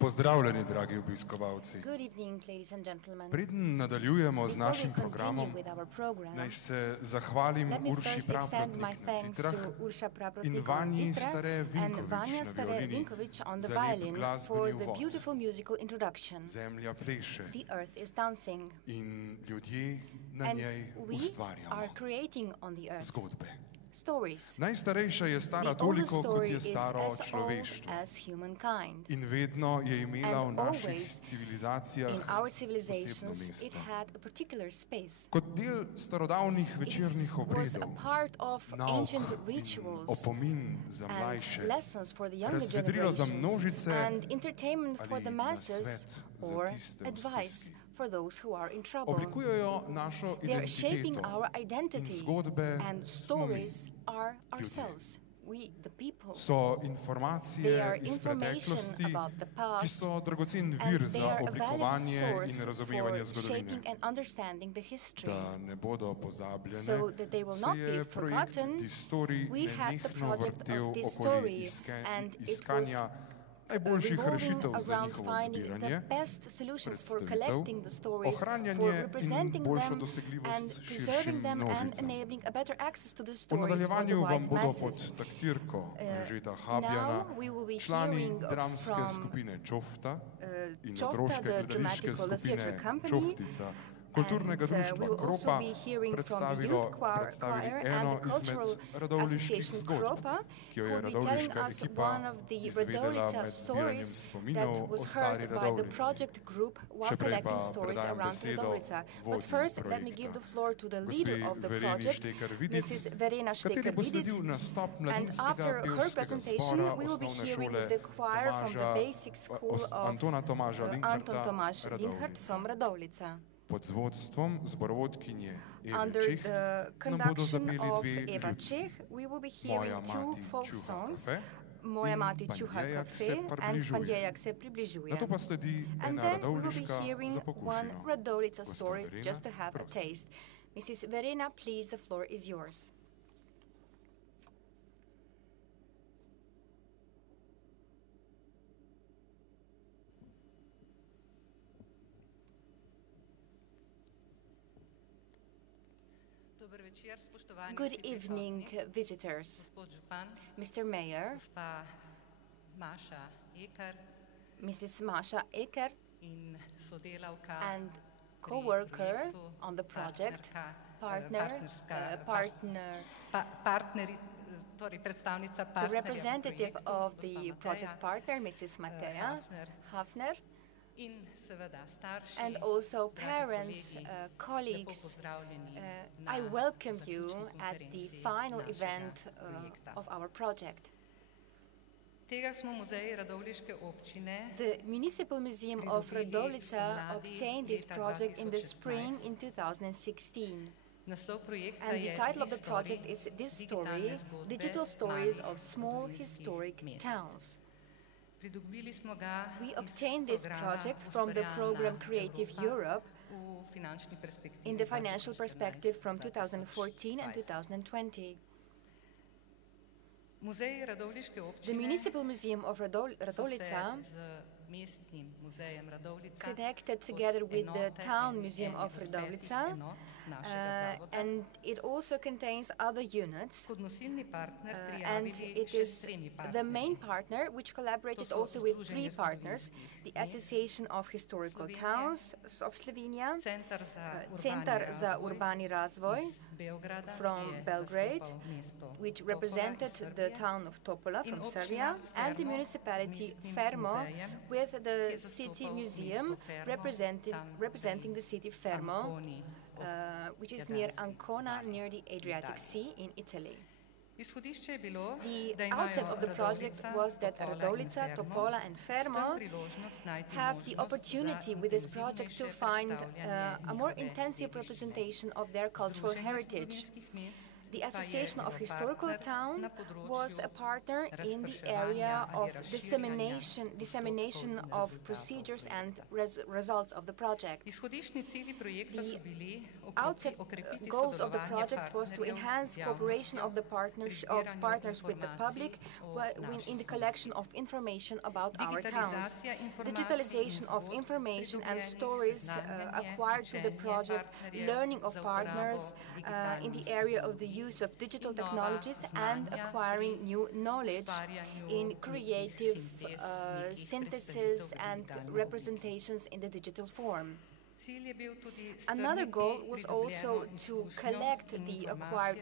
Pozdravljeni, dragi obiskovalci. Preden nadaljujemo z našim programom, naj se zahvalim Urši Praprotnik na citrah in Vanji Stare Vinkovič na violini za lep glasbeni uvod. Zemlja pleše in ljudje na njej ustvarjamo zgodbe. Najstarejša je stara toliko, kot je staro človeštvo. In vedno je imela v naših civilizacijah posebno mesto. Kot del starodavnih večernih obredov, nauk in opomin za mlajše, razvedrilo za množice ali nasvet za tiste oblikujejo našo identiteto in zgodbe smo mi, ljudje. So informacije iz preteklosti, ki so dragocen vir za oblikovanje in razumevanje zgodovine. Da ne bodo pozabljene, se je projekt Distory nenehno vrtel okoli iskanja najboljših rešitev za njihovo zbiranje, predstavitev, ohranjanje in boljšo dosegljivost širšim množicam. V nadaljevanju vam bodo pod taktirko Anžeta Habjana člani dramske skupine Čofta in otroške gledališke skupine Čoftica kulturnega društva Kropa predstavili eno izmed radovljiških zgodb, ki jo je radovljiška ekipa izvedela med zbiranjem spominov o stari Radovljici. Še prej pa predajam besedo vodji projekta, gospe Vereni Štekar-Vidic, kateri bo sledil nastop mladinskega pevskega zbora osnovne šole Antona Tomaža Linharta Radovljica. Pod zvodstvom zborovodkinje Eve Čeh nam bodo zapeli dve ljudski, Moja mati čuha kafe in Pandjejak se približuje. Nato pa sledi ena radovljiška za pokušino. Gospa Verena, prosim. Mrs. Verena, please, the floor is yours. Good evening, visitors. Mr. Mayor, Mrs. Masha Eker, and co-worker on the project, the representative of the project partner, Mrs. Mateja Hafner, and also parents, colleagues, I welcome you at the final event of our project. The Municipal Museum of Radovljica obtained this project in the spring in 2016. And the title of the project is Distory, Digital Stories of Small Historic Towns. We obtained this project from the program Creative Europe in the financial perspective from 2014 and 2020. The Municipal Museum of Radovljica connected together with the Town Museum of Radovljica, and it also contains other units, and it is the main partner, which collaborated also with three partners: the Association of Historical Towns of Slovenia, Centar za urbani razvoj from Belgrade, which represented the town of Topola from Serbia, and the municipality Fermo, with the city museum representing the city Fermo, which is near Ancona, near the Adriatic Sea in Italy. The outset of the project was that Radovljica, Topola and Fermo have the opportunity with this project to find a more intensive representation of their cultural heritage. The Association of Historical Town was a partner in the area of dissemination of procedures and results of the project. The outset goals of the project was to enhance cooperation of the partners with the public in the collection of information about our towns. Digitalization of information and stories acquired to the project, learning of partners in the area of the use of digital technologies, and acquiring new knowledge in creative synthesis and representations in the digital form. Another goal was also to collect the acquired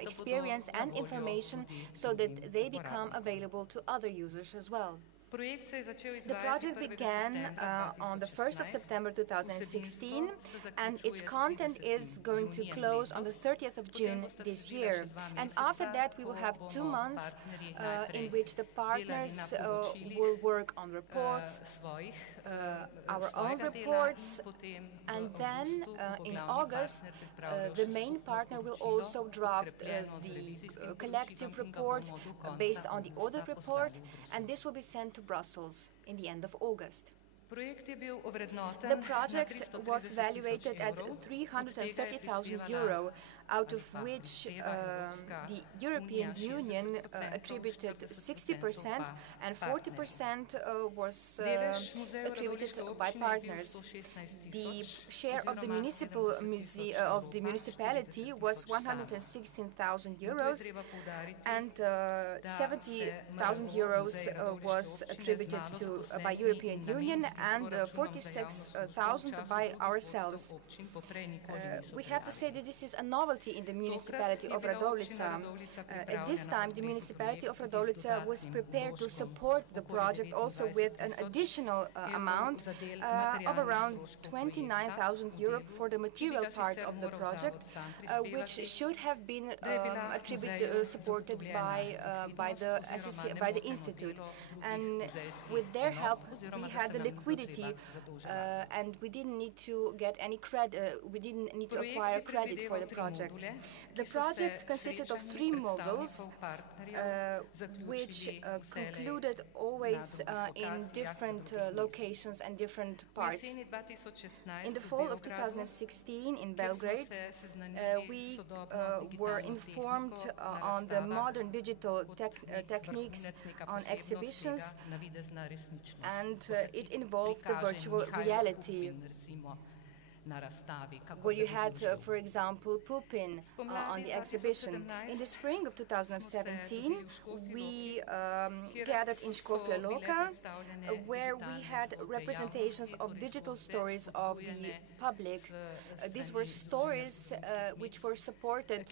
experience and information so that they become available to other users as well. The project began on the 1st of September 2016, and its content is going to close on the 30th of June this year. And after that, we will have 2 months in which the partners will work on reports, our own reports, and then in August, the main partner will also draft the collective report based on the audit report, and this will be sent to Brussels in the end of August. The project was valuated at €330,000, out of which the European Union attributed 60% and 40% was attributed by partners. The share of the municipality was €116,000, and €70,000 was attributed by European Union, and 46,000 by ourselves. We have to say that this is a novelty in the municipality of Radovljica. At this time, the municipality of Radovljica was prepared to support the project also with an additional amount of around €29,000 for the material part of the project, which should have been supported by the institute. And with their help, we had the liquidity, and we didn't need to get any credit. We didn't need to acquire credit for the project. The project consisted of 3 modules, which concluded always in different locations and different parts. In the fall of 2016 in Belgrade, we were informed on the modern digital techniques on exhibitions, and it involved the virtual reality, where you had, for example, Pupin on the exhibition. In the spring of 2017, we gathered in Škofja Loka, where we had representations of digital stories of the public. These were stories which were supported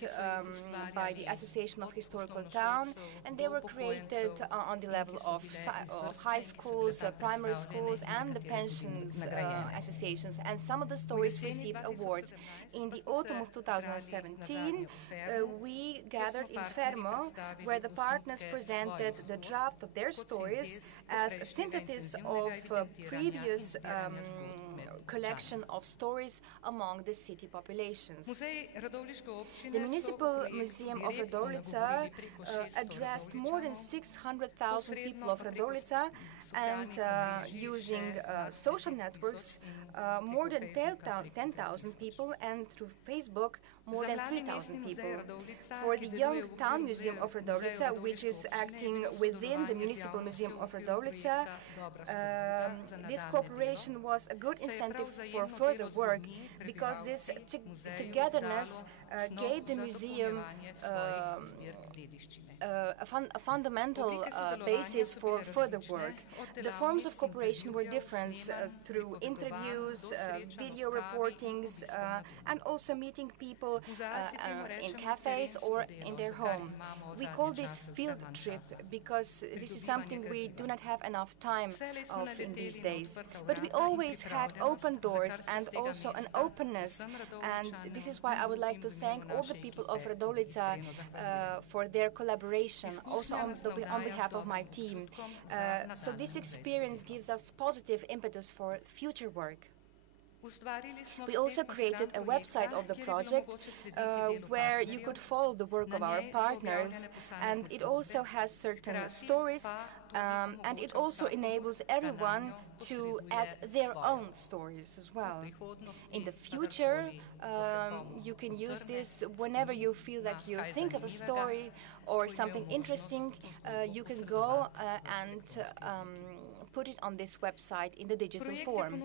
by the Association of Historical Town, and they were created on the level of high schools, primary schools, and the pensions associations. And some of the stories received awards. In the autumn of 2017, we gathered in Fermo, where the partners presented the draft of their stories as a synthesis of previous collection of stories among the city populations. The Municipal Museum of Radovljica addressed more than 600,000 people of Radovljica, and using social networks, more than 10,000 people, and through Facebook, more than 3,000 people. For the Young Town Museum of Radovljica, which is acting within the Municipal Museum of Radovljica, this cooperation was a good incentive for further work, because this togetherness gave the museum a fundamental basis for further work. The forms of cooperation were different through interviews, video reportings, and also meeting people in cafes or in their home. We call this field trip because this is something we do not have enough time of in these days. But we always had open doors and also an openness, and this is why I would like to thank all the people of Radovljica for their collaboration, also on behalf of my team. So this experience gives us positive impetus for future work. We also created a website of the project where you could follow the work of our partners, and it also has certain stories, and it also enables everyone to add their own stories as well. In the future, you can use this whenever you feel like you think of a story or something interesting, you can go and put it on this website in the digital form.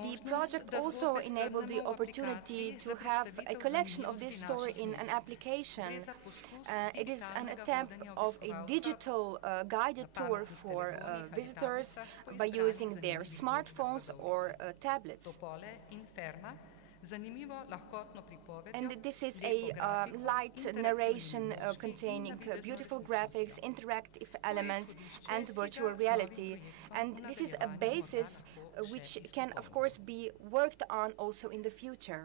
The project also enabled the opportunity to have a collection of this story in an application. It is an attempt of a digital guided tour for visitors by using their smartphones or tablets. And this is a light narration containing beautiful graphics, interactive elements, and virtual reality. And this is a basis which can, of course, be worked on also in the future.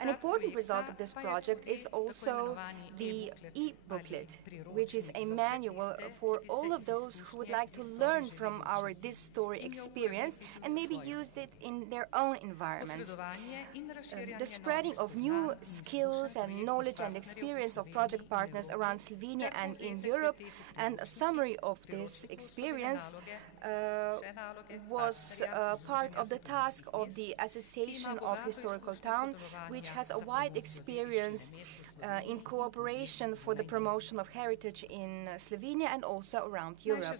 An important result of this project is also the e-booklet, which is a manual for all of those who would like to learn from our Distory experience and maybe use it in their own environment. The spreading of new skills and knowledge and experience of project partners around Slovenia and in Europe, and a summary of this experience was part of the task of the Association of Historical Town, which has a wide experience in cooperation for the promotion of heritage in Slovenia and also around Europe.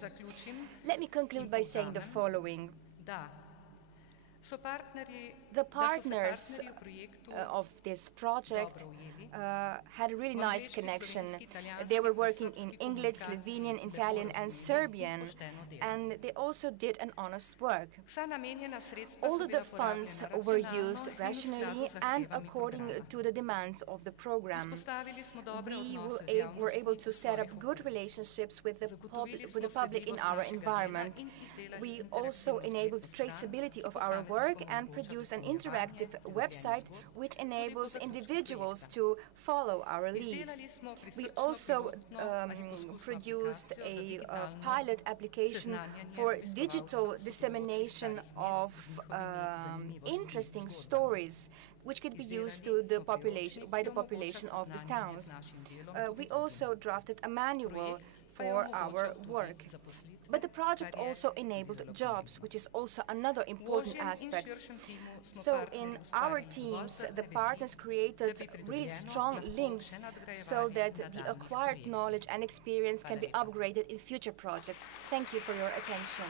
Let me conclude by saying the following. The partners of this project had a really nice connection. They were working in English, Slovenian, Italian, and Serbian, and they also did an honest work. All of the funds were used rationally and according to the demands of the program. We were able to set up good relationships with the public in our environment. We also enabled traceability of our work and produced an interactive website which enables individuals to follow our lead. We also produced a pilot application for digital dissemination of interesting stories which could be used by the population of the towns. We also drafted a manual for our work. But the project also enabled jobs, which is also another important aspect. So in our teams, the partners created really strong links so that the acquired knowledge and experience can be upgraded in future projects. Thank you for your attention.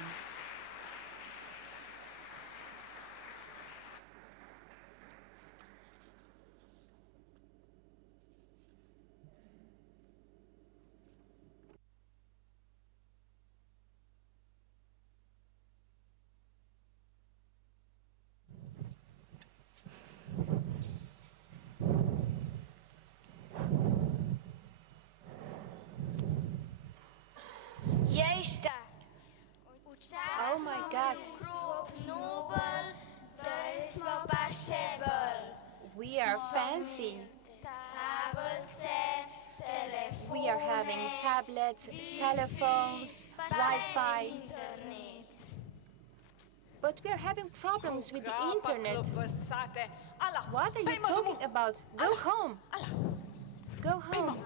Oh my God. We are fancy. We are having tablets, telephones, Wi-Fi. But we are having problems with the internet. What are you talking about? Go home. Go home.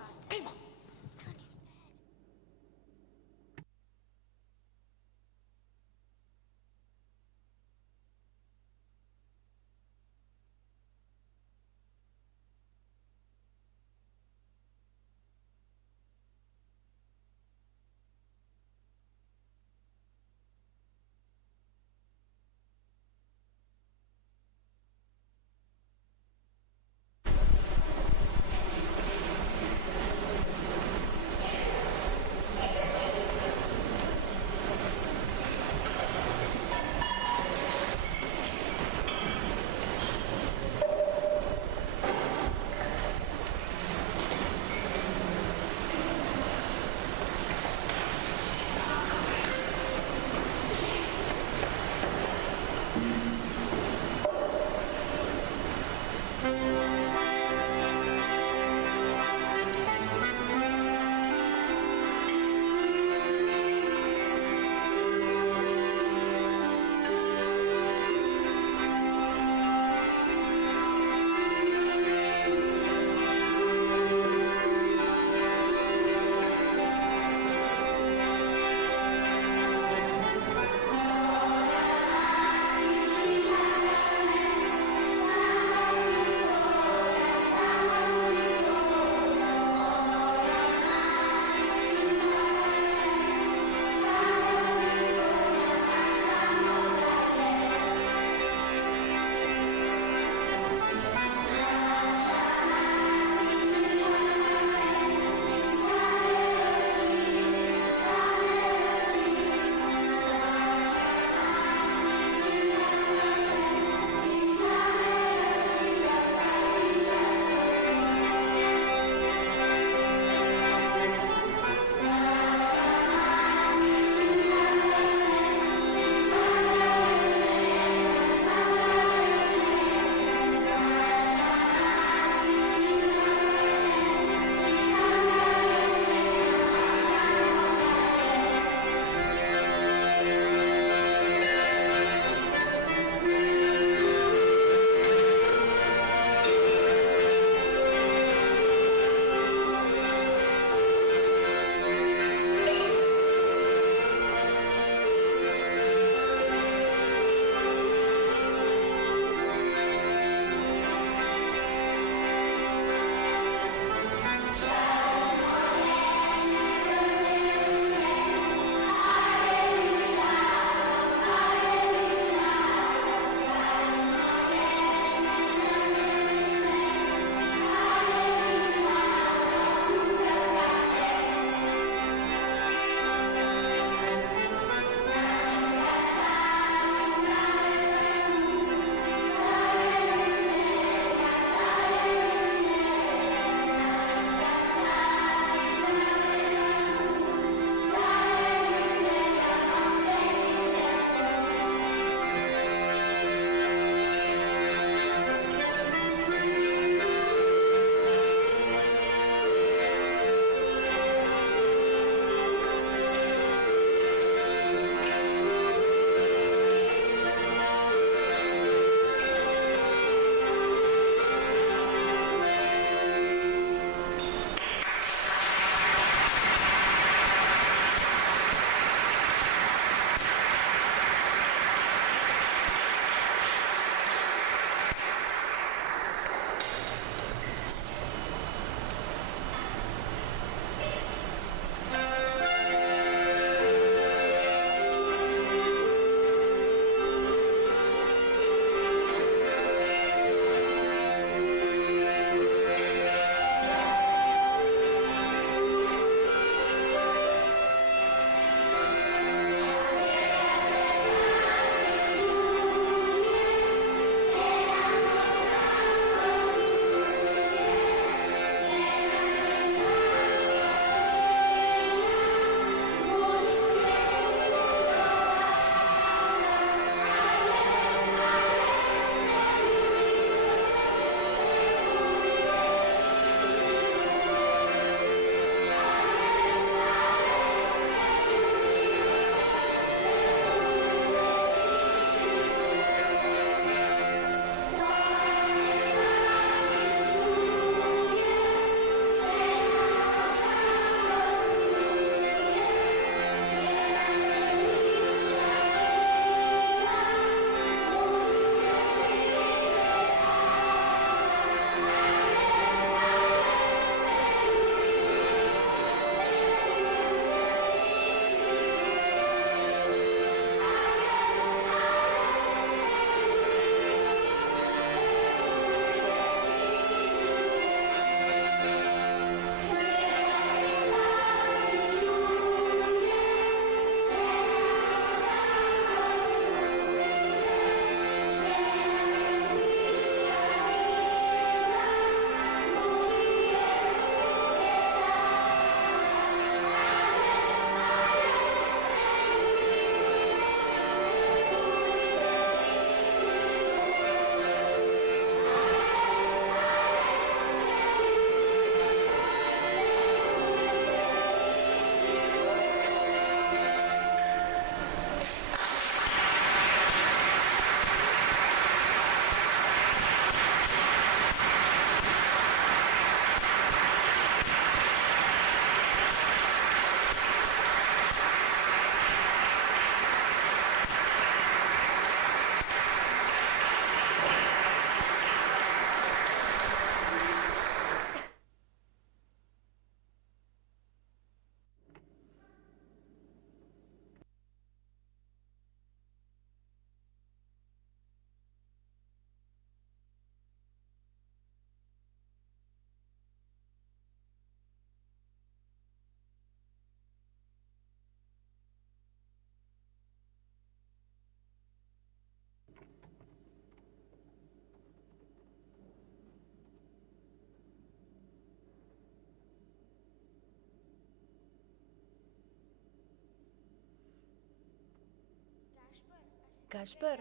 Kasper,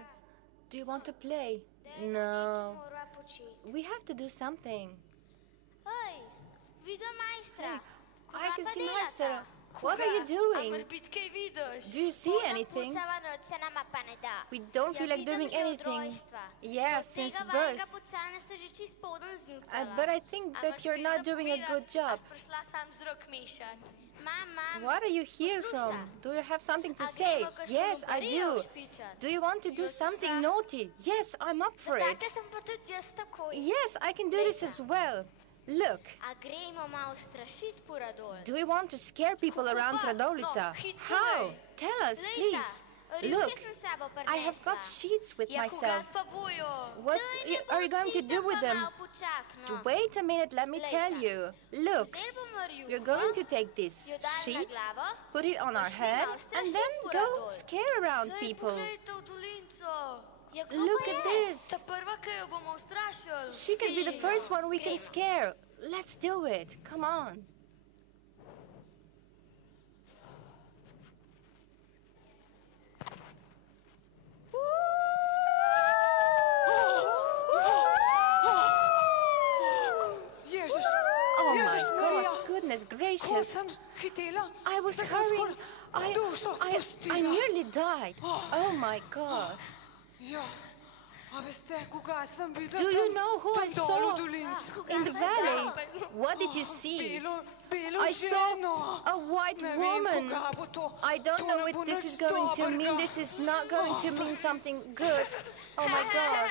do you want to play? No. We have to do something. Hey, I can see Master. What are you doing? Do you see anything? We don't feel like doing anything. Yeah, since birth. But I think that you're not doing a good job. What are you here from? Do you have something to say? Yes, I do. Do you want to do something naughty? Yes, I'm up for it. Yes, I can do this as well. Look. Do we want to scare people around Radovljica? How? Tell us, please. Look, I have got sheets with myself. What are you going to do with them? Wait a minute, let me tell you. Look, we're going to take this sheet, put it on our head, and then go scare around people. Look at this. She could be the first one we can scare. Let's do it. Come on. Oh my God, goodness gracious. I was hurrying. I nearly died. Oh my God. Do you know who I saw in the valley? What did you see? I saw a white woman. I don't know what this is going to mean. This is not going to mean something good. Oh my God.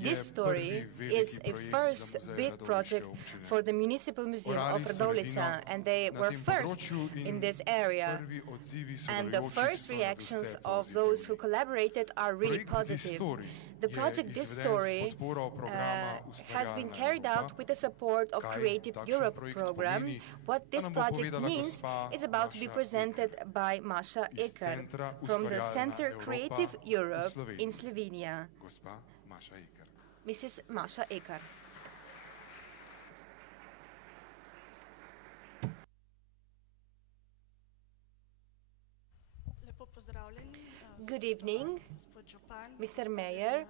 Distory is a first big project for the Municipal Museum of Radovljica, and they were first in this area. And the first reactions of those who collaborated are really positive. The project Distory has been carried out with the support of Creative Europe program. What this project means is about to be presented by Maša Ekar from the Center Creative Europe in Slovenia. Mrs. Maša Ekar. Good evening, Mr. Mayor,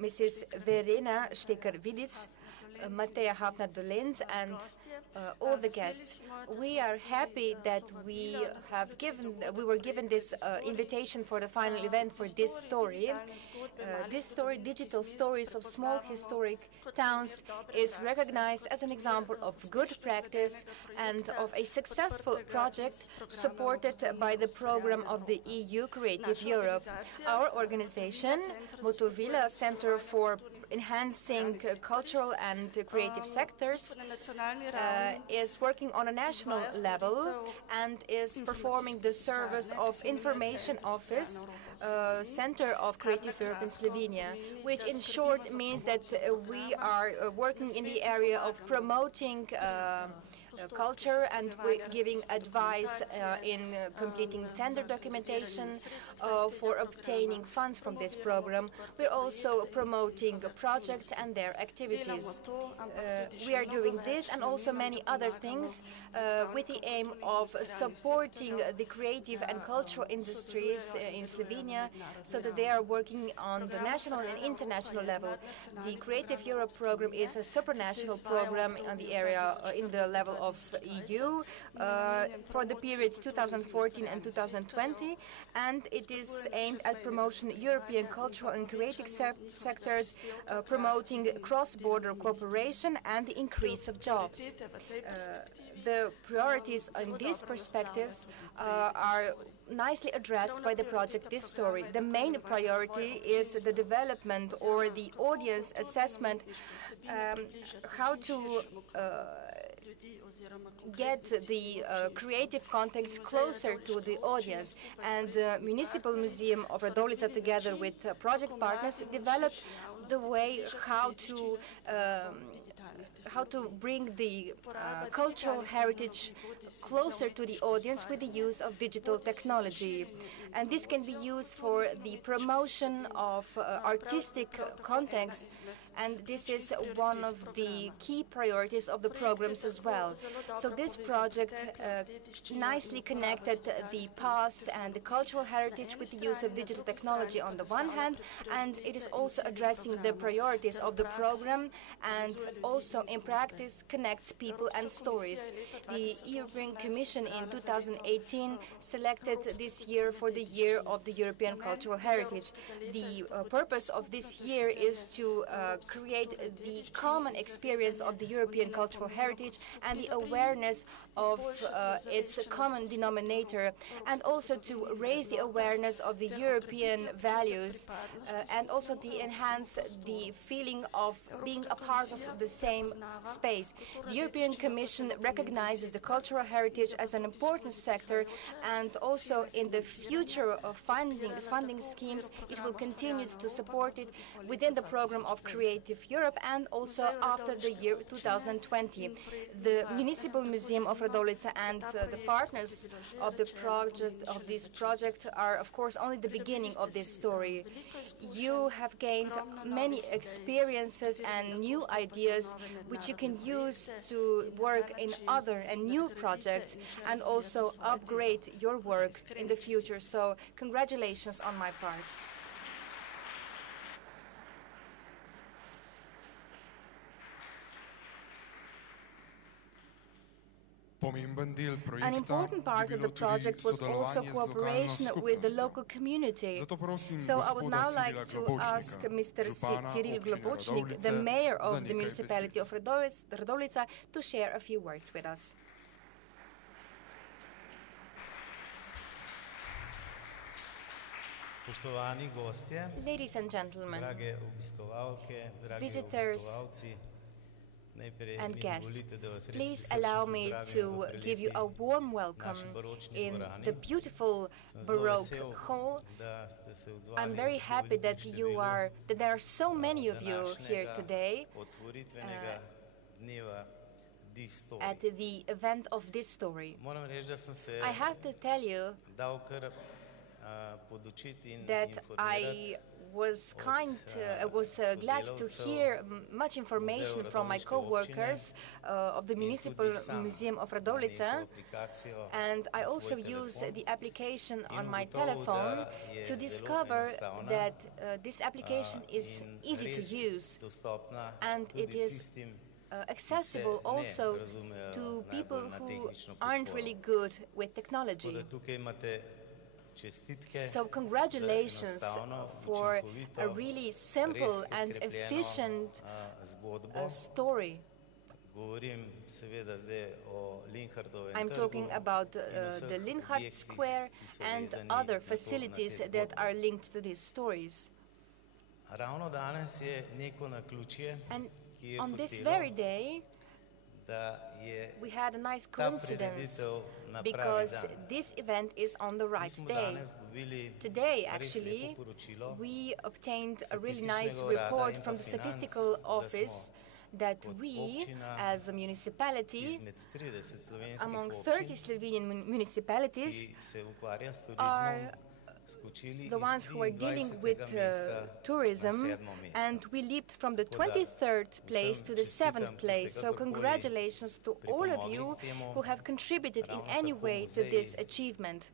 Mrs. Verena Štekar-Vidic, Mateja Hafner-Dolenz, and all the guests. We are happy that we were given this invitation for the final event for Distory. Distory, digital stories of small historic towns, is recognized as an example of good practice and of a successful project supported by the program of the EU Creative Europe. Our organization, Motovila Center for Enhancing Cultural and Creative Sectors, is working on a national level and is performing the service of Information Office, Center of Creative Europe in Slovenia, which in short means that we are working in the area of promoting culture and giving advice in completing tender documentation for obtaining funds from this program. We're also promoting projects and their activities. We are doing this and also many other things with the aim of supporting the creative and cultural industries in Slovenia so that they are working on the national and international level. The Creative Europe program is a supranational program on the area in the level of EU for the period 2014 and 2020, and it is aimed at promoting European cultural and creative sectors, promoting cross-border cooperation and the increase of jobs. The priorities in these perspectives are nicely addressed by the project Distory. The main priority is the development or the audience assessment, how to get the creative context closer to the audience. And the Municipal Museum of Radovljica, together with project partners, developed the way how to bring the cultural heritage closer to the audience with the use of digital technology. And this can be used for the promotion of artistic context, and this is one of the key priorities of the programs as well. So this project nicely connected the past and the cultural heritage with the use of digital technology on the one hand, and it is also addressing the priorities of the program, and also in practice connects people and stories. The European Commission in 2018 selected this year for the Year of the European Cultural Heritage. The purpose of this year is to create the common experience of the European cultural heritage and the awareness of its common denominator, and also to raise the awareness of the European values, and also to enhance the feeling of being a part of the same space. The European Commission recognizes the cultural heritage as an important sector, and also in the future of funding schemes, it will continue to support it within the program of Creative Europe and also after the year 2020. The Municipal Museum of Radovljica and the partners of this project are, of course, only the beginning of this story. You have gained many experiences and new ideas which you can use to work in other and new projects and also upgrade your work in the future. So congratulations on my part. An important part of the project was also cooperation with the local community. So I would now like to ask Mr. Cyril Globočnik, the mayor of the municipality of Radovljica, to share a few words with us. Ladies and gentlemen, visitors and guests, please allow me to give you a warm welcome in the beautiful Baroque hall. I'm very happy that there are so many of you here today at the event of Distory. I have to tell you that I was glad to hear much information from my co-workers of the Municipal Museum of Radovljica, and I also use the application on my telephone to discover that this application is easy to use, and it is accessible also to people who aren't really good with technology. So congratulations for a really simple and efficient story. I'm talking about the Linhart Square and other facilities that are linked to these stories. And on this very day, we had a nice coincidence because this event is on the right day. Today, actually, we obtained a really nice report from the statistical office that we, as a municipality, among 30 Slovenian municipalities, are the ones who are dealing with tourism, and we leaped from the 23rd place to the 7th place. So congratulations to all of you who have contributed in any way to this achievement.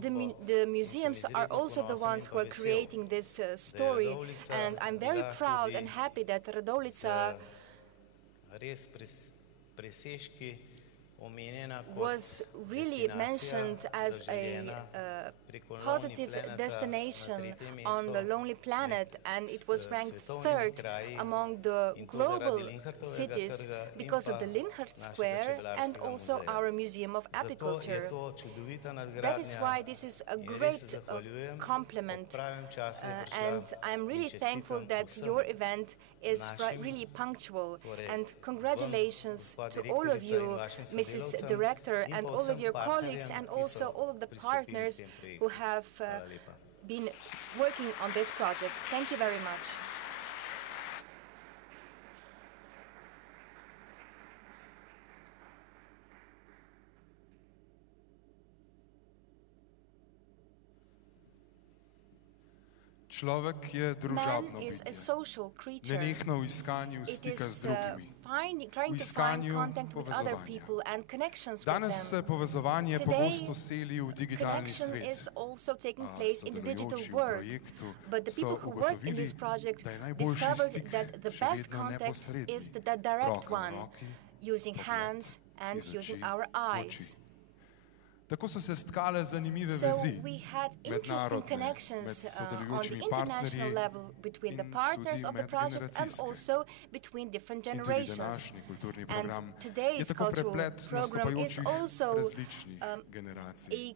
The museums are also the ones who are creating this story, and I'm very proud and happy that Radovljica was really mentioned as a positive destination on the Lonely Planet, and it was ranked 3rd among the global cities because of the Linhart Square and also our Museum of Apiculture. That is why this is a great compliment, and I'm really thankful that your event is really punctual. And congratulations to all of you, Mrs. Director, and all of your colleagues, and also all of the partners who have been working on this project. Thank you very much. Človek je družabno Man is a bitje. social creature. Nenehno v iskanju It stika z is drugimi. trying to find iskanju contact with other povezovanja. people and connections Danes with se them. povezovanje Today, pogosto seli v digitalni Connection svet. is also taking place in the digital Sodelujoči v world. projektu But the so people who work in ugotovili, this project da je najboljši discovered stik that the še best vedno contact neposredni. is the direct Roka v one, roki, using hands and iz oči using our v oči. eyes. Tako so se stkale zanimive So vezi, we had interesting mednarodne, connections med on the sodelujočimi international partnerji level between the in partners tudi of the project and medgeneracijske. also between different In tudi generations. današnji kulturni program And today's je tako cultural preplet program is nastopajočih also različnih generacij.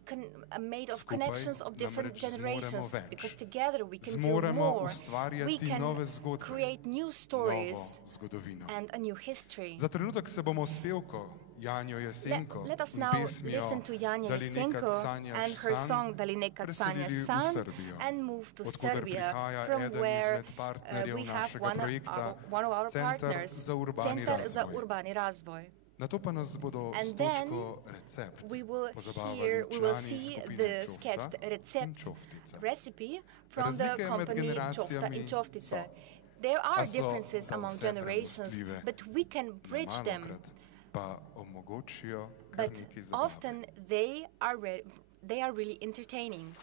made of Skupaj connections of different namreč zmoremo generations, več. because together we can do Zmoremo more. We ustvarjati can nove zgodbe, create new novo stories zgodovino. and a new history. Za trenutek se bomo s pevko Janjo Jesenko Let us in now pesmijo listen to Janja Da li nekad Jesenko sanjaš and her san song Da li nekad sanjaš preselili v san Srbijo, and move to odkoder Serbia, prihaja from eden where izmed partnerjev we have našega one projekta, of our Centar partners, za urbani Centar za razvoj. urbani razvoj. Nato pa nas bodo s And then točko recept we will pozabavali will člani see skupine the Čofta sketched in recept Čoftica. recipe from the Razlike med company Čofta generacijami in Čoftica. so, There are a so differences za among vse generations, premostljive, but we can bridge them. malokrat pa omogočijo kar But nekaj zabave. often they are really entertaining.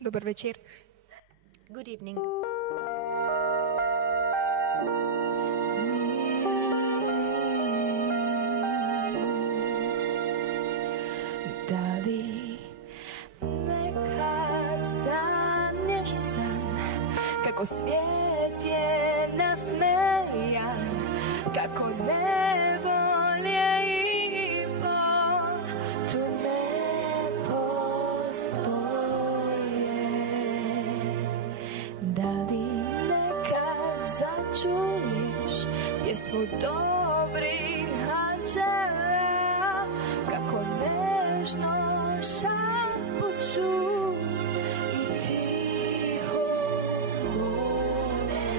Dober večer. Good evening. Da li nekad sanješ san kako svijet je nasmejan, kako nevolje i bol tu ne postoje? Da li nekad začuješ pjesmu dobrih anđela kako nežno šapuću i tiho mole?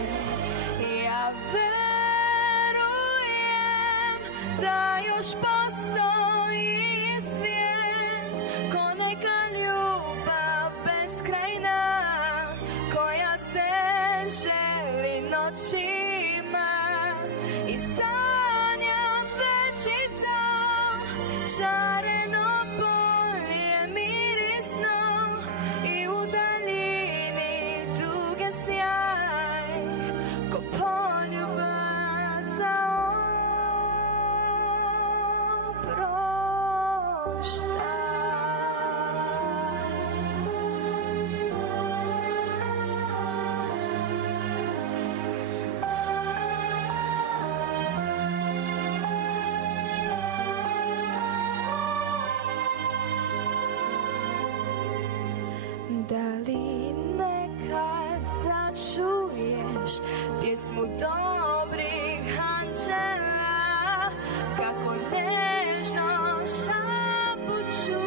Ja verujem da još postoji svijet ko neka ljubav beskrajna koja se želi noćima i sanjam večica šareno polje mirisno i u daljini duge sjaj ko poljubaca Da li nekad začuješ pjesmu dobrih anđela kako nežno šapuću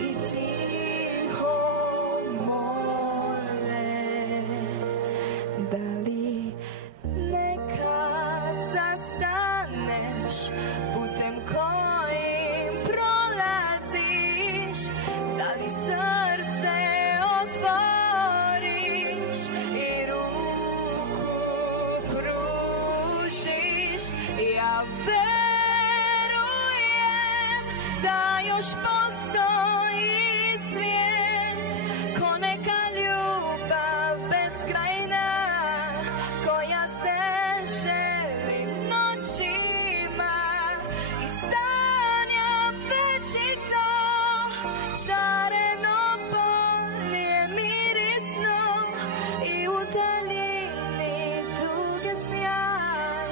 i tiho mole? Da li nekad zastaneš putem kojim prolaziš? Da li srce otvoriš i ruku pružiš? Ja verujem da još postoji šareno polje mirisno i u daljini tuge sjaj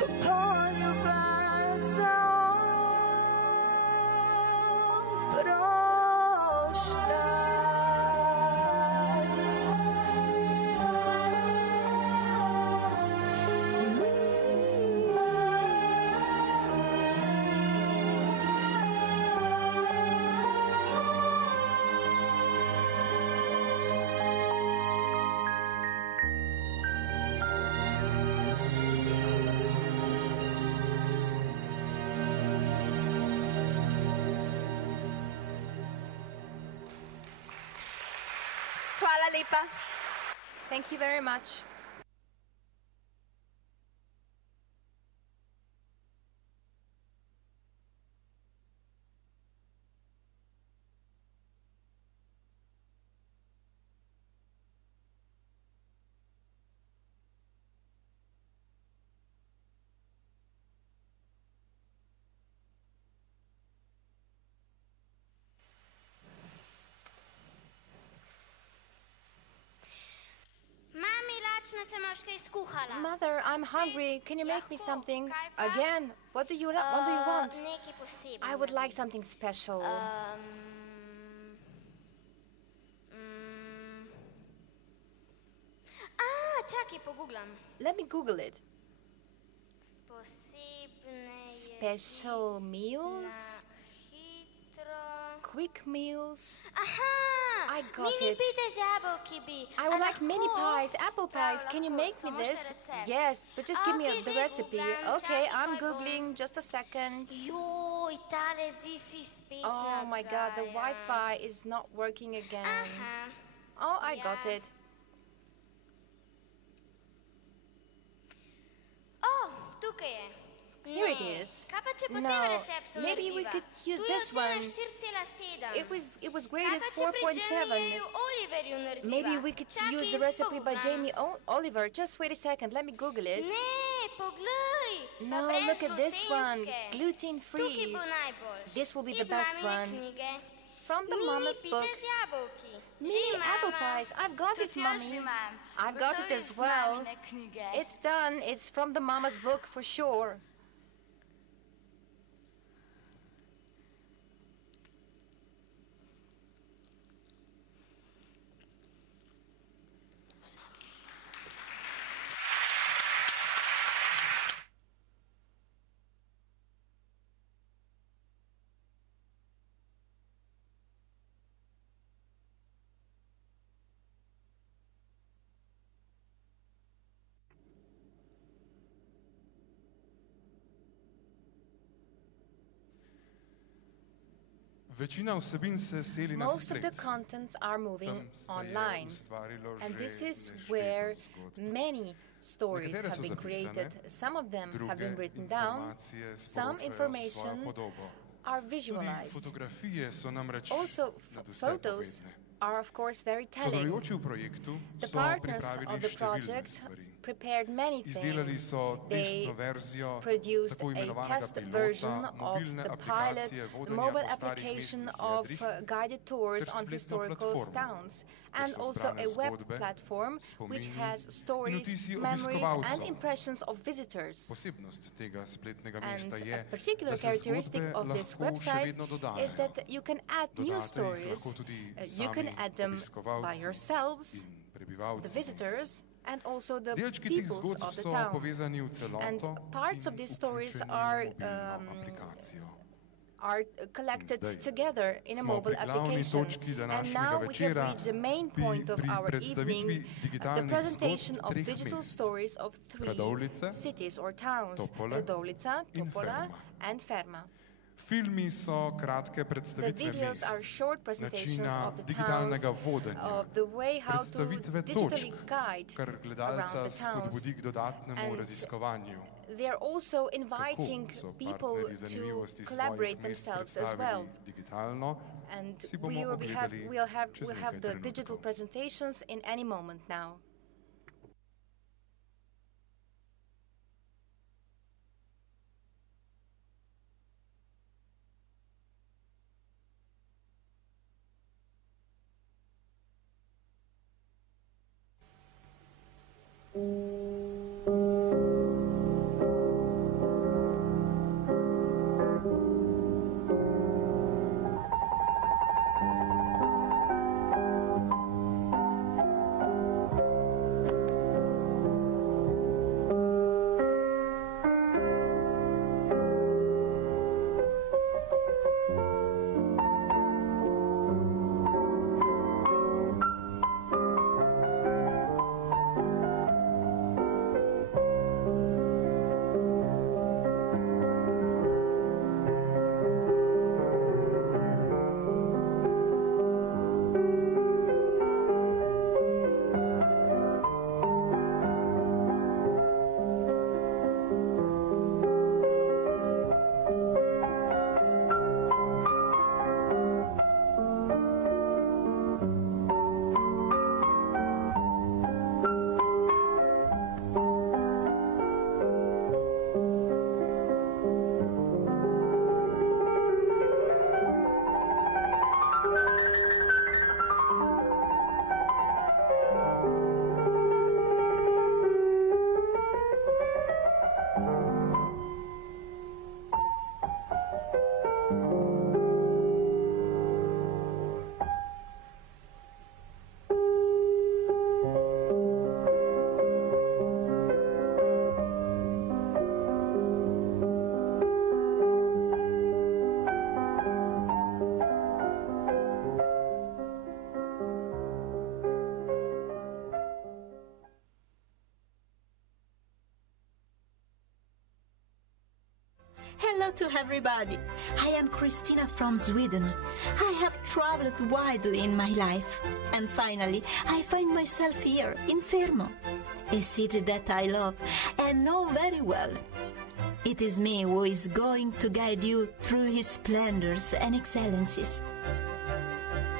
ko poljubaca Hvala lepa. Thank you very much. Mother, I'm hungry. Can you make me something? Again? What do you want? I would like something special. Čakaj, poguglam. Let me Google it. Special meals? Quick meals? Aha! I got Mini it. pite z jabolki bi. I would like mini pies, apple pies. Can you make me this? Yes, but just give me the recipe. Okay, I'm Googling. Just a second. Joj, tale Wi-Fi spet Oh my God, the nagaja. Wi-Fi is not working again. Aha. Oh, I got Ja. it. Oh, tukaj je. Here it Ne. is. Kaj pa če po No, tem receptu maybe we narediva? could use Tu je this ocena one. 4,7. It was Kaj graded pa če pri 4.7. Jamieju Oliverju narediva? Maybe we could use the recipe by Jamie Oliver. Just wait a second, let me Google it. Ne, poglej. Pa No, brez look at this one, glutenske. Tukaj gluten-free. bo najboljš. This will be the Iz best mamine one. knjige. From the Mini mama's pite book. z jabolki. Mini Že, apple mama. pies. I've got it, Tudi jaz že mommy. imam. I've got it Gotovo as iz well. mamine knjige. It's done. It's from the mama's book for sure. Večina vsebin se seli na Most of the splet. contents are moving Tam se je online. ustvarilo And že this is nešteto where zgodb. many stories Nekatere have so been zapisane, created. Some of them have been druge written down. informacije Some sporočajo information svojo podobo. are Tudi visualized. fotografije so namreč Also, nadvse photos povedne. are of course very telling. Sodelujoči v projektu The so partners pripravili of the številne project stvari. prepared many Izdelali things. so They testno verzijo produced tako a imenovanega test version pilota, of mobilne the pilot aplikacije vodenja mobile po starih application mestnih of jedrih guided tours ter on spletno historical platformo, towns, kjer and so also zbrane a web zgodbe, platform which spomini has in stories, vtisi memories, obiskovalcev. and impressions of visitors. Posebnost tega spletnega And mesta a je, particular da se characteristic zgodbe of this lahko še website vedno is dodajajo. that you can add new Dodate jih stories. lahko tudi You can sami add them by obiskovalci yourselves, in the prebivalci mesta. visitors, and also the Delčki teh peoples zgodb of the so town. povezani v And celoto parts in of these stories vključeni are, v mobilno aplikacijo. are collected zdaj together in a smo mobile pri glavni application. točki And današnjega now we have večera, reached the main point of pri our predstavitvi evening, the digitalnih presentation zgodb of treh digital mest. stories of three Radovljice, cities or towns, Topole Radovljica, in Topola, Ferma. and Ferma. Filmi so kratke The predstavitve videos are mest, short presentations načina of the towns, digitalnega vodenja, of the way how to predstavitve digitally točk, guide kar around gledalca the spodbudi towns. k dodatnemu And raziskovanju. They are also inviting Kako so people partnerji to zanimivosti collaborate svojih mest themselves as well. predstavili digitalno, And si bomo we will ogledali čez we'll nekaj have the digital trenutkov. presentations in any moment now. Hello to everybody. I am Christina from Sweden. I have traveled widely in my life. And finally, I find myself here in Fermo, a city that I love and know very well. It is me who is going to guide you through his splendors and excellencies.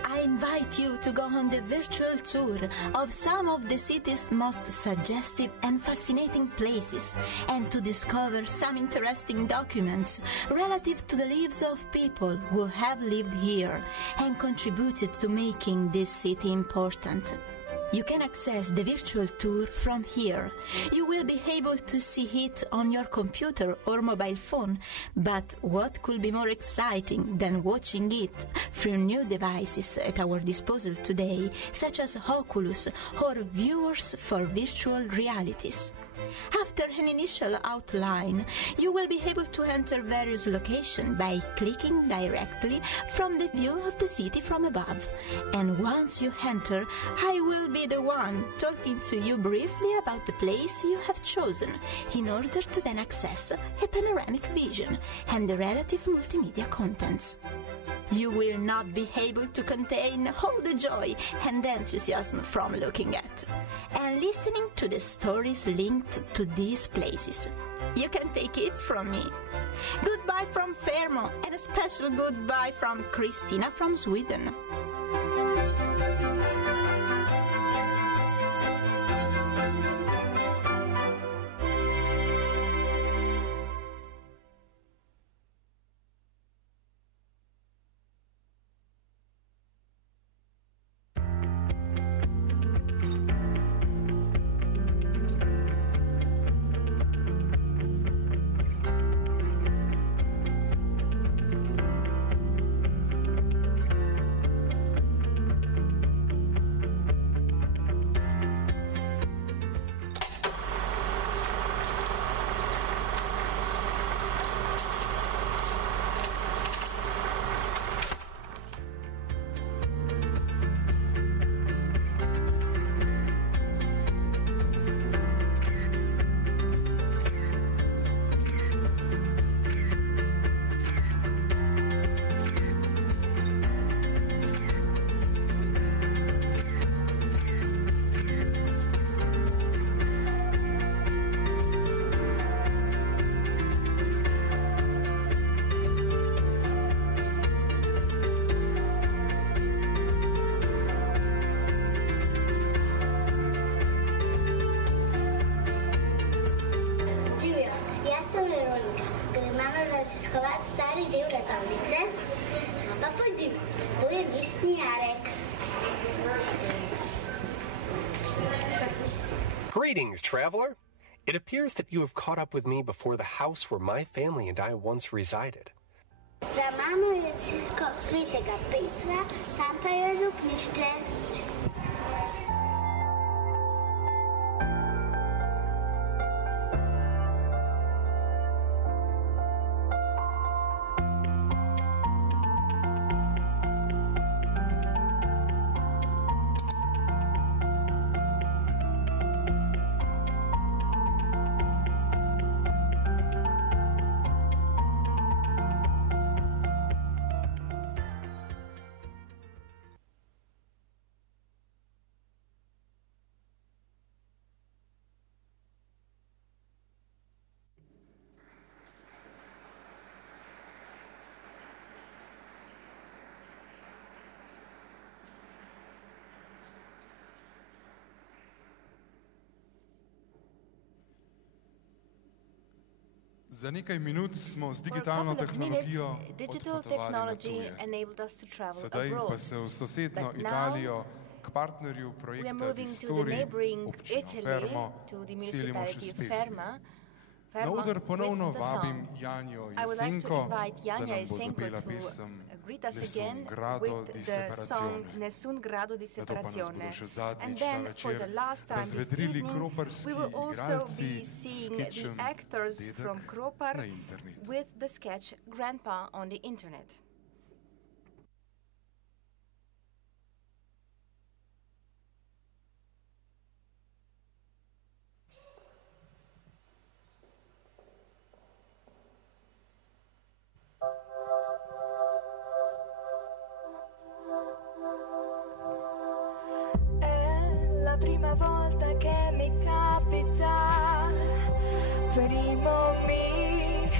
I invite you to go on the virtual tour of some of the city's most suggestive and fascinating places and to discover some interesting documents relative to the lives of people who have lived here and contributed to making this city important. You can access the virtual tour from here. You will be able to see it on your computer or mobile phone, but what could be more exciting than watching it through new devices at our disposal today, such as Oculus or viewers for virtual realities? After an initial outline, you will be able to enter various locations by clicking directly from the view of the city from above. And once you enter, I will be the one talking to you briefly about the place you have chosen, in order to then access a panoramic vision and the relative multimedia contents. You will not be able to contain all the joy and enthusiasm from looking at and listening to the stories linked to these places. You can take it from me. Goodbye from Fermo, and a special goodbye from Christina from Sweden. Stari del Radovljice, pa pojdimo, tu je Visni Jarek. Greetings, traveler. It appears that you have caught up with me before the house where my family and I once resided. Za mamo je crkva Svetega Petra, tam pa je župnišče. Za nekaj minut smo z digitalno tehnologijo odpotovali na tuje. Sedaj pa se v sosednjo Italijo k partnerju projekta Distory, občino Fermo, selimo še s pesmi. Na oder ponovno vabim Janjo Jesenko, da nam bo zapela pesem Nessun grado di separazione. Nato pa nas bodo še zadnjič ta večer razvedrili kroparski igralci s skečem Dedek na internetu. With the sketch Grandpa on the internet. prima volta che mi capita. Primo mi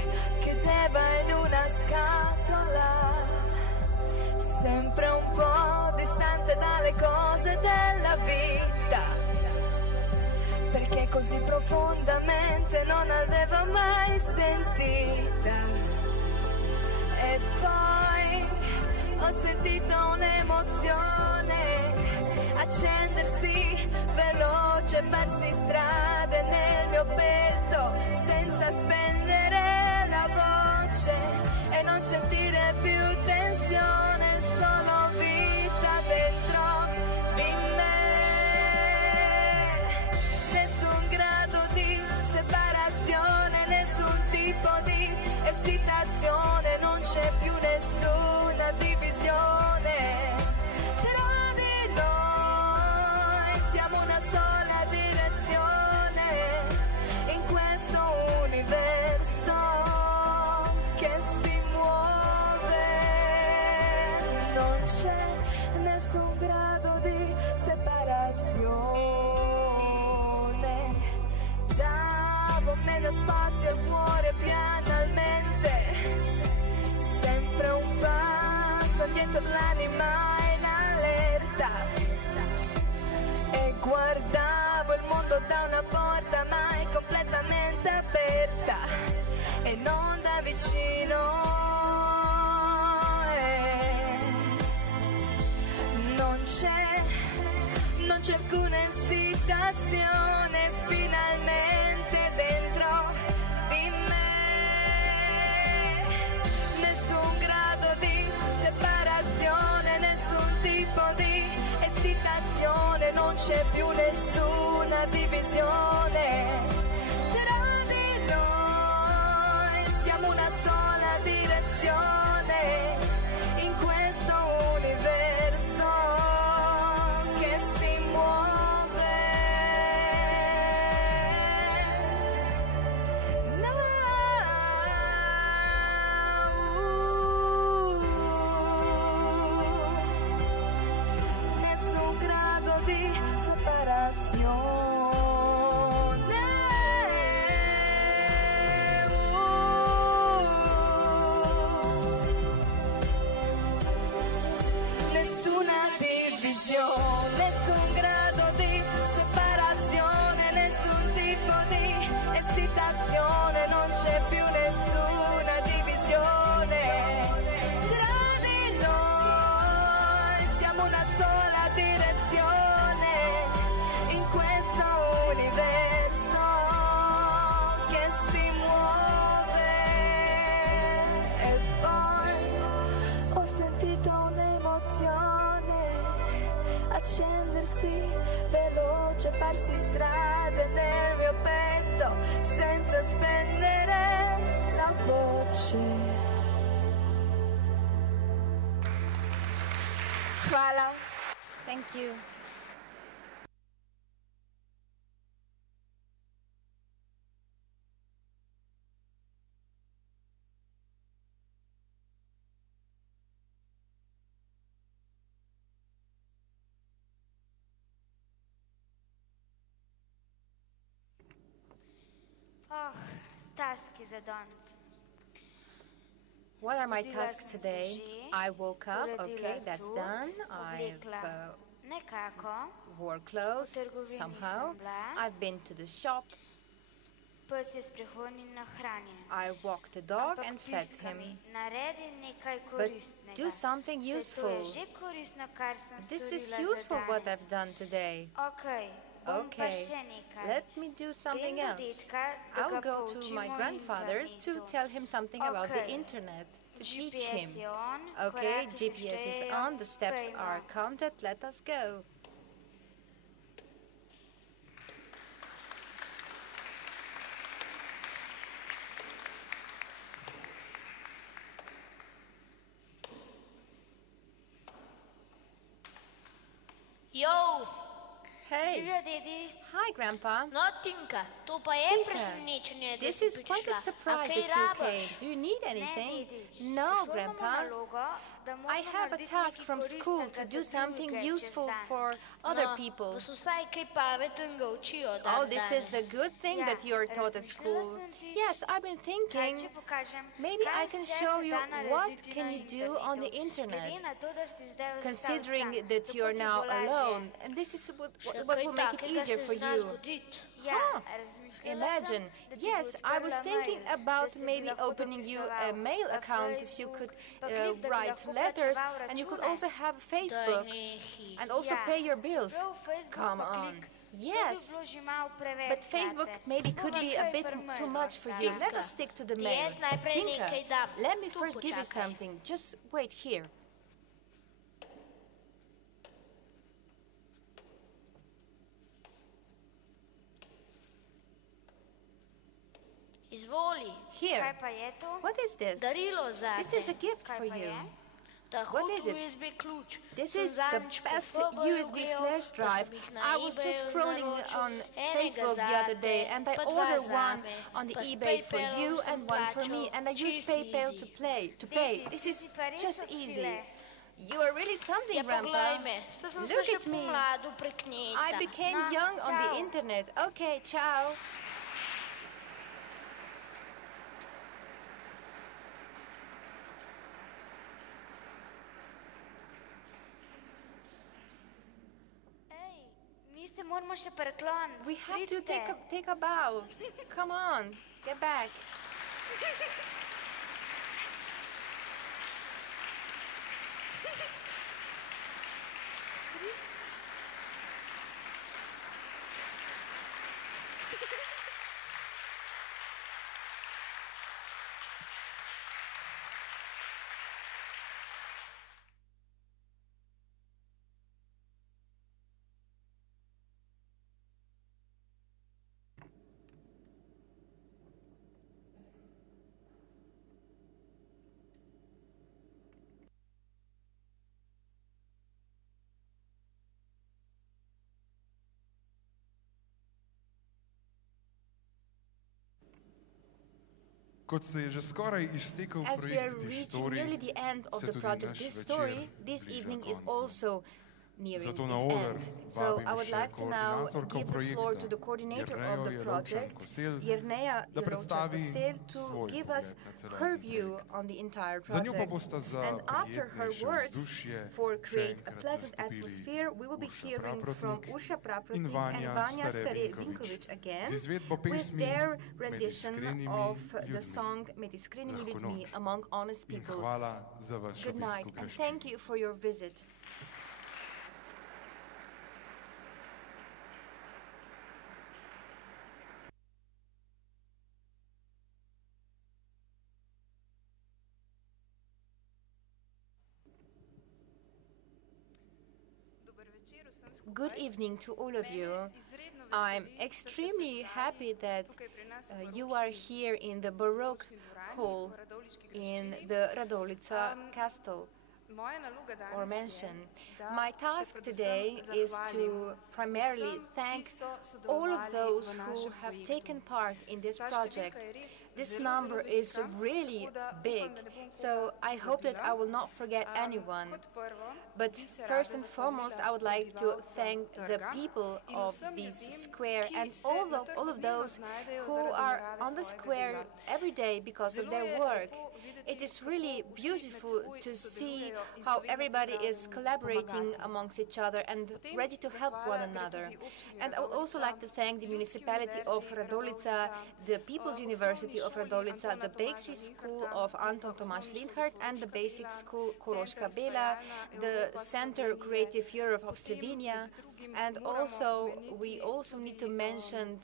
chiudeva in una scatola, sempre un po' distante dalle cose della vita, perché così profondamente non l'avevo mai sentita. E poi ho sentito un'emozione accendersi veloce, farsi strade nel mio petto senza spendere la voce e non sentire più tensione, solo vita dentro di me. Nessun grado di separazione, nessun tipo di esitazione, non c'è più nessuna divisione. Tra di noi siamo una sola direzione in questo universo che si muove. Non c'è nessun grado di separazione. Davo meno spazio al cuore pianalmente, sempre un passo dietro l'anima in allerta, e guardavo il mondo da una porta mai completamente aperta e non da vicino. Non c'è alcuna esitazione finalmente dentro di me. Nessun grado di separazione, nessun tipo di esitazione, non c'è più nessuna divisione. Tra di noi siamo una sola direzione in questo universo che si muove. Nessun grado di separazione. Nessuna divisione, nessun grado di separazione, nessun tipo di esitazione, non c'è più nessuna divisione. Tra di noi siamo una sola direzione in questo universo che si muove. E poi ho sentito un'emozione accendersi veloce, farsi strade nel mio petto senza spendere la voce. Hvala. Thank you. Oh, task is a dance. What are my tasks today? I woke up, okay, that's done. I've wore clothes somehow. I've been to the shop. I walked the dog and fed him. But do something useful. This is useful what I've done today. Okay, let me do something else. I'll go to my grandfather's to tell him something about the internet, to teach him. Okay, GPS is on, the steps are counted, let us go. Yo! Hey! Hi, Grandpa. Tinka, this is quite a surprise that you came. Do you need anything? No, Grandpa. I have a task from school to do something useful for other people. Oh, this is a good thing that you're taught at school. Yes, I've been thinking, maybe I can show you what can you do on the internet, considering that you're now alone, and this is what will make it easier for you. Huh. Imagine. Yes, I was thinking about maybe opening you a mail account that you could write letters, and you could also have Facebook and also pay your bills. Come on. Yes, but Facebook maybe could be a bit too much for you. Let us stick to the mail. Tinka, let me first give you something. Just wait here. Here. What is this? This is a gift for you. What is it? This is the best USB flash drive. I was just scrolling on Facebook the other day, and I ordered one on the eBay for you and one for me, and I used PayPal to pay. This is just easy. You are really something, Grandpa. Look at me. I became young on the internet. Okay, ciao. We have to take a bow. Come on, get back. As we are reaching nearly the end of the project Distory, this evening is also nearing its end. So I would like to now give the floor to the coordinator of the project, Jerneja Vasil, to give us her view on the entire project. And after her words, for create a pleasant atmosphere, we will be hearing from Usha Praprotin and Vanja Stare-Vinkovic again with their rendition of the song Med iskrenimi ljudmi, Among Honest People. Good night, and thank you for your visit. Good evening to all of you. I'm extremely happy that you are here in the Baroque Hall in the Radovljica castle or mansion. My task today is to primarily thank all of those who have taken part in this project. This number is really big, so I hope that I will not forget anyone. But first and foremost, I would like to thank the people of this square and all of those who are on the square every day because of their work. It is really beautiful to see how everybody is collaborating amongst each other and ready to help one another. And I would also like to thank the municipality of Radovljica, the People's University of Radovljica, the Basic School of Anton Tomaš Linhart, and the Basic School Koroška Bela, the Center Creative Europe of Slovenia, and also we also need to mention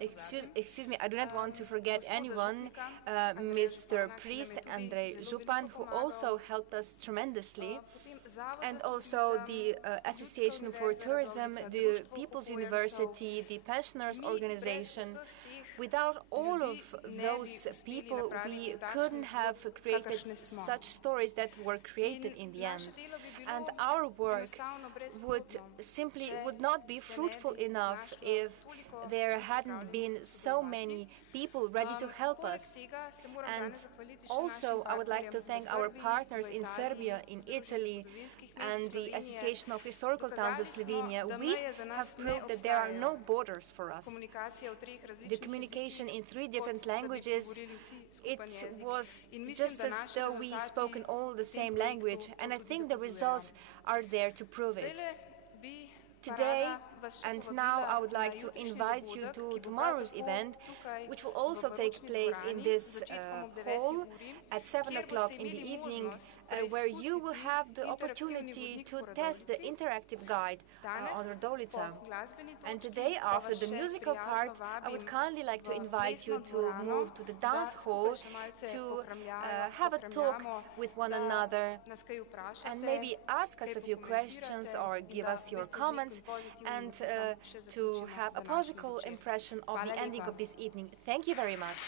Excuse me, I do not want to forget anyone, Mr. Priest Andrej Župan, who also helped us tremendously, and also the Association for Tourism, the People's University, the Pensioners Organization, Without all of those people, we couldn't have created such stories that were created in the end. And our work would not be fruitful enough if there hadn't been so many people ready to help us. And also, I would like to thank our partners in Serbia, in Italy, and the Association of Historical Towns of Slovenia. We have proved that there are no borders for us. The communication in 3 different languages, it was just as though we spoke in all the same language, and I think the results are there to prove it. Today, and now I would like to invite you to tomorrow's event, which will also take place in this hall at 7 o'clock in the evening, where you will have the opportunity to test the interactive guide on Radovljica. And today, after the musical part, I would kindly like to invite you to move to the dance hall to have a talk with one another and maybe ask us a few questions or give us your comments, and to have a positive impression of the ending of this evening. Thank you very much.